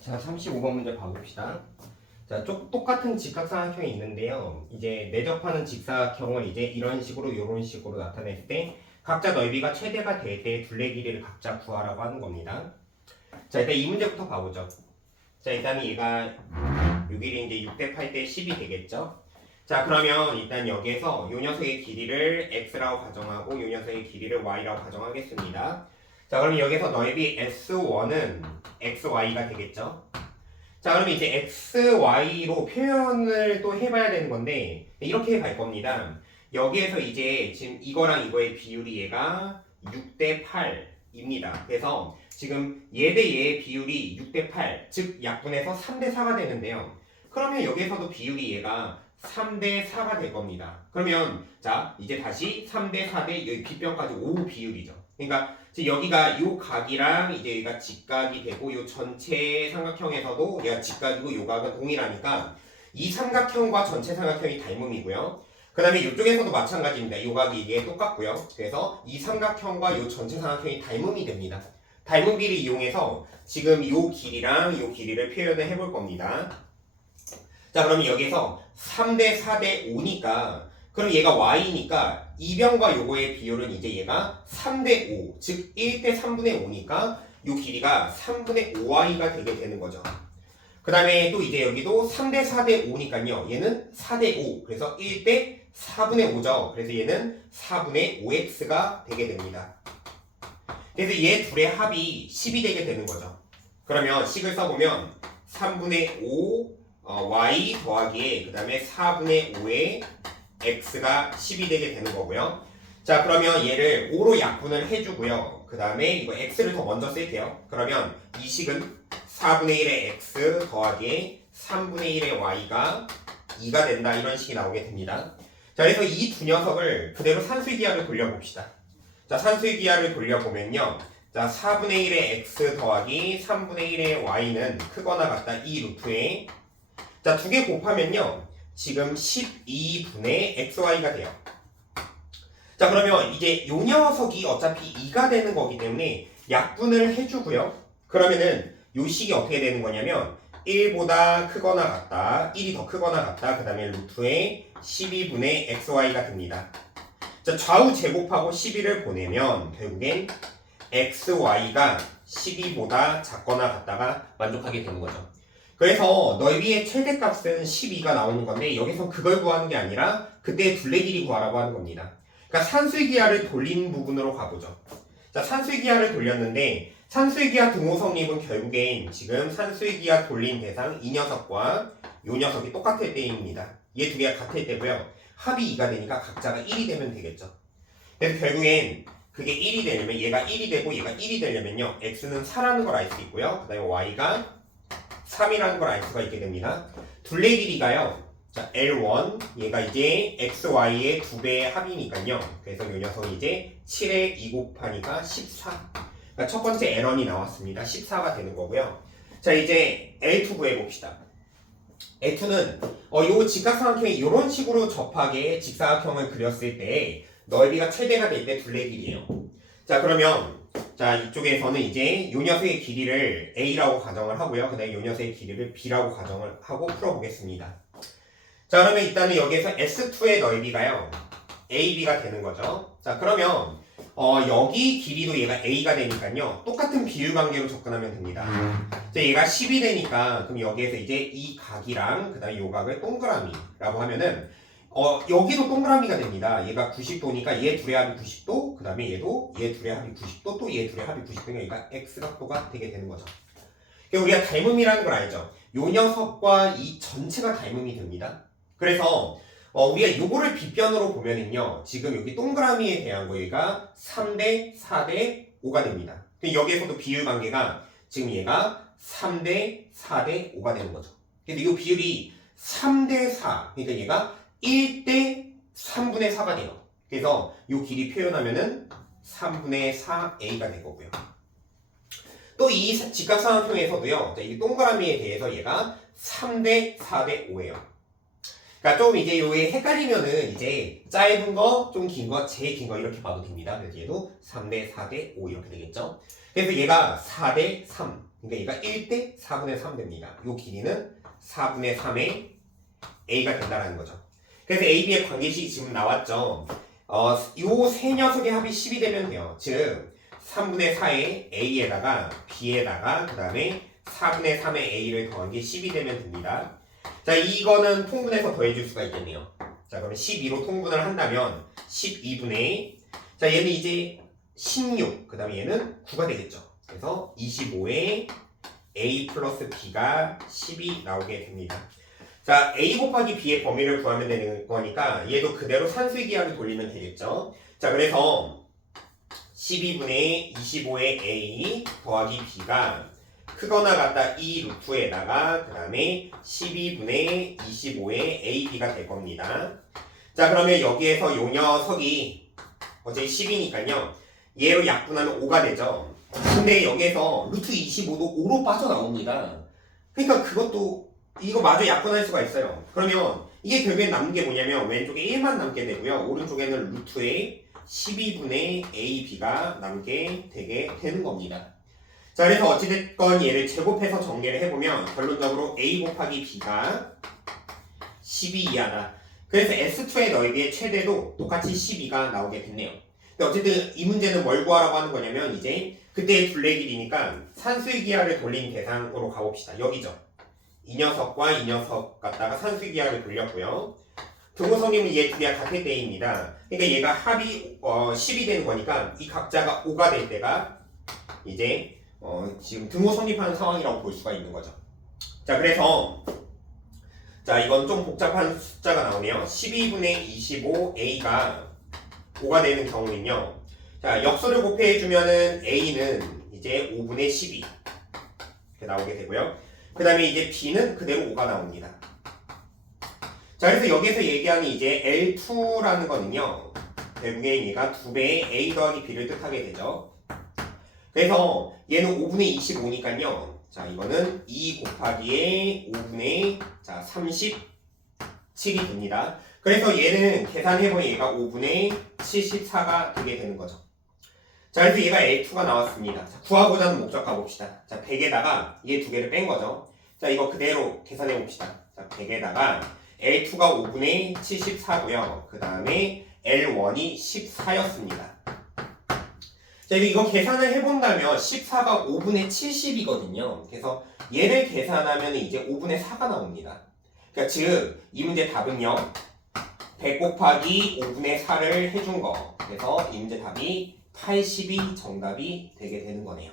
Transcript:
자, 35번 문제 봐봅시다. 자, 똑같은 직각삼각형이 있는데요. 이제 내접하는 직사각형을 이제 이런 식으로 나타낼 때 각자 넓이가 최대가 될 때 둘레 길이를 각자 구하라고 하는 겁니다. 자, 일단 이 문제부터 봐보죠. 자, 일단 얘가 요 길이 이제 6대 8대 10이 되겠죠. 자, 그러면 일단 여기에서 요 녀석의 길이를 x라고 가정하고 요 녀석의 길이를 y라고 가정하겠습니다. 자, 그럼 여기서 넓이 S1은 xy가 되겠죠. 자, 그럼 이제 xy로 표현을 또 해봐야 되는 건데 이렇게 갈 겁니다. 여기에서 이제 지금 이거랑 이거의 비율이 얘가 6대 8입니다. 그래서 지금 얘 대 얘의 비율이 6대 8, 즉 약분해서 3대 4가 되는데요. 그러면 여기에서도 비율이 얘가 3대 4가 될 겁니다. 그러면 자, 이제 다시 3대 4대 여기 빗변까지 5 비율이죠. 그러니까 여기가 요 각이랑 이제 여기가 직각이 되고 요 전체 삼각형에서도 얘가 직각이고 요 각은 동일하니까 이 삼각형과 전체 삼각형이 닮음이고요. 그 다음에 이쪽에서도 마찬가지입니다. 요 각이 이게 똑같고요. 그래서 이 삼각형과 요 전체 삼각형이 닮음이 됩니다. 닮음비를 이용해서 지금 요 길이랑 요 길이를 표현을 해볼 겁니다. 자, 그러면 여기서 3대 4대 5니까 그럼 얘가 y니까 이 변과 요거의 비율은 이제 얘가 3대 5, 즉 1대 3분의 5니까 요 길이가 3분의 5y가 되게 되는 거죠. 그 다음에 또 이제 여기도 3대 4대 5니까요. 얘는 4대 5, 그래서 1대 4분의 5죠. 그래서 얘는 4분의 5x가 되게 됩니다. 그래서 얘 둘의 합이 10이 되게 되는 거죠. 그러면 식을 써보면 3분의 5 y 더하기에 그 다음에 4분의 5의 x가 10이 되게 되는 거고요. 자, 그러면 얘를 5로 약분을 해주고요. 그 다음에 이거 x를 더 먼저 쓸게요. 그러면 이 식은 4분의 1의 x 더하기에 3분의 1의 y가 2가 된다, 이런 식이 나오게 됩니다. 자, 그래서 이 두 녀석을 그대로 산수의 기하를 돌려봅시다. 자, 산수의 기하를 돌려보면요. 자, 4분의 1의 x 더하기 3분의 1의 y는 크거나 같다 이 루트에, 자, 두 개 곱하면요. 지금 12분의 xy가 돼요. 자, 그러면 이제 요 녀석이 어차피 2가 되는 거기 때문에 약분을 해주고요. 그러면은 요 식이 어떻게 되는 거냐면 1보다 크거나 같다, 1이 더 크거나 같다, 그 다음에 루트에 12분의 xy가 됩니다. 자, 좌우 제곱하고 12를 보내면 결국엔 xy가 12보다 작거나 같다가 만족하게 되는 거죠. 그래서 넓이의 최대값은 12가 나오는 건데 여기서 그걸 구하는 게 아니라 그때의 둘레 길이 구하라고 하는 겁니다. 그러니까 산수의 기하를 돌린 부분으로 가보죠. 자, 산수의 기하를 돌렸는데 산수의 기하 등호 성립은 결국엔 지금 산수의 기하 돌린 대상 이 녀석과 요 녀석이 똑같을 때입니다. 얘 두 개가 같을 때고요. 합이 2가 되니까 각자가 1이 되면 되겠죠. 그래서 결국엔 그게 1이 되려면 얘가 1이 되고 얘가 1이 되려면요. x는 4라는 걸 알 수 있고요. 그 다음에 y가 3이라는 걸 알 수가 있게 됩니다. 둘레 길이가요. 자, L1 얘가 이제 XY의 2배의 합이니까요. 그래서 이 녀석이 이제 7에 2 곱하니까 14. 그러니까 첫 번째 L1이 나왔습니다. 14가 되는 거고요. 자, 이제 L2 구해봅시다. L2는 요 직각삼각형이 이런 식으로 접하게 직사각형을 그렸을 때 넓이가 최대가 될 때 둘레 길이에요. 자, 그러면 자, 이쪽에서는 이제 요 녀석의 길이를 A라고 가정을 하고요. 그 다음에 요 녀석의 길이를 B라고 가정을 하고 풀어보겠습니다. 자, 그러면 일단은 여기에서 S2의 넓이가요. AB가 되는 거죠. 자, 그러면 여기 길이도 얘가 A가 되니까요. 똑같은 비율 관계로 접근하면 됩니다. 자, 얘가 10이 되니까 그럼 여기에서 이제 이 각이랑 그 다음에 요 각을 동그라미라고 하면은 여기도 동그라미가 됩니다. 얘가 90도니까 얘 둘의 합이 90도, 그 다음에 얘도 얘 둘의 합이 90도, 또 얘 둘의 합이 90도니까 얘가 x각도가 되게 되는 거죠. 그러니까 우리가 닮음이라는 걸 알죠. 요 녀석과 이 전체가 닮음이 됩니다. 그래서 우리가 요거를 빗변으로 보면은요, 지금 여기 동그라미에 대한 거가 3대 4대 5가 됩니다. 여기에서도 비율 관계가 지금 얘가 3대 4대 5가 되는 거죠. 근데 이 비율이 3대 4, 그러니까 얘가 1대 3분의 4가 돼요. 그래서 이 길이 표현하면은 3분의 4a가 될 거고요. 또 이 직각삼각형에서도요, 이 동그라미에 대해서 얘가 3대 4대 5예요. 그러니까 좀 이제 요게 헷갈리면은 이제 짧은 거, 좀 긴 거, 제일 긴 거 이렇게 봐도 됩니다. 그래서 얘도 3대 4대 5 이렇게 되겠죠. 그래서 얘가 4대 3. 그러니까 얘가 1대 4분의 3 됩니다. 이 길이는 4분의 3의 a가 된다는 거죠. 그래서 a, b의 관계식이 지금 나왔죠. 요 세 녀석의 합이 10이 되면 돼요. 즉 3분의 4의 a에다가 b에다가 그 다음에 4분의 3의 a를 더한 게 10이 되면 됩니다. 자, 이거는 통분해서 더해줄 수가 있겠네요. 자, 그러면 12로 통분을 한다면 12분의 자, 얘는 이제 16, 그 다음에 얘는 9가 되겠죠. 그래서 25에 a 플러스 b가 10이 나오게 됩니다. 자, a 곱하기 b의 범위를 구하면 되는 거니까 얘도 그대로 산수의 기하를 돌리면 되겠죠. 자, 그래서 12분의 25의 a 더하기 b가 크거나 같다 이 루트에다가 그 다음에 12분의 25의 ab가 될 겁니다. 자, 그러면 여기에서 요 녀석이 어차피 10이니까요. 얘로 약분하면 5가 되죠. 근데 여기에서 루트 25도 5로 빠져나옵니다. 그러니까 그것도 이거 마저 약분할 수가 있어요. 그러면 이게 결국엔 남는 게 뭐냐면 왼쪽에 1만 남게 되고요. 오른쪽에는 루트에 12분의 ab가 남게 되게 되는 겁니다. 자, 그래서 어찌됐건 얘를 제곱해서 정리를 해보면 결론적으로 a 곱하기 b가 12 이하다. 그래서 S2의 넓이의 최대도 똑같이 12가 나오게 됐네요. 근데 어쨌든 이 문제는 뭘 구하라고 하는 거냐면 이제 그때의 둘레 길이니까 산수의 기하를 돌린 대상으로 가봅시다. 여기죠. 이 녀석과 이 녀석 갖다가 산수의 기하를 돌렸고요. 등호성림은 얘 두 개가 같을 때입니다. 그러니까 얘가 합이 10이 되는 거니까 이 각자가 5가 될 때가 이제 지금 등호 성립하는 상황이라고 볼 수가 있는 거죠. 자, 그래서 자, 이건 좀 복잡한 숫자가 나오네요. 12분의 25a가 5가 되는 경우는요. 자, 역수를 곱해주면은 a는 이제 5분의 12 이렇게 나오게 되고요. 그 다음에 이제 b는 그대로 5가 나옵니다. 자, 그래서 여기서 얘기하는 이제 L2라는 거는요. 결국엔 얘가 2배의 a 더하기 b를 뜻하게 되죠. 그래서 얘는 5분의 25니까요. 자, 이거는 2 곱하기에 5분의 자 37이 됩니다. 그래서 얘는 계산해보면 얘가 5분의 74가 되게 되는 거죠. 자, 그래서 얘가 L2가 나왔습니다. 자, 구하고자 하는 목적 가봅시다. 자, 100에다가 얘 두 개를 뺀 거죠. 자, 이거 그대로 계산해봅시다. 자, 100에다가 L2가 5분의 74고요. 그 다음에 L1이 14였습니다. 자, 이거 계산을 해본다면 14가 5분의 70이거든요. 그래서 얘를 계산하면 이제 5분의 4가 나옵니다. 그러니까 즉, 이 문제 답은요. 100 곱하기 5분의 4를 해준 거. 그래서 이 문제 답이 80이 정답이 되게 되는 거네요.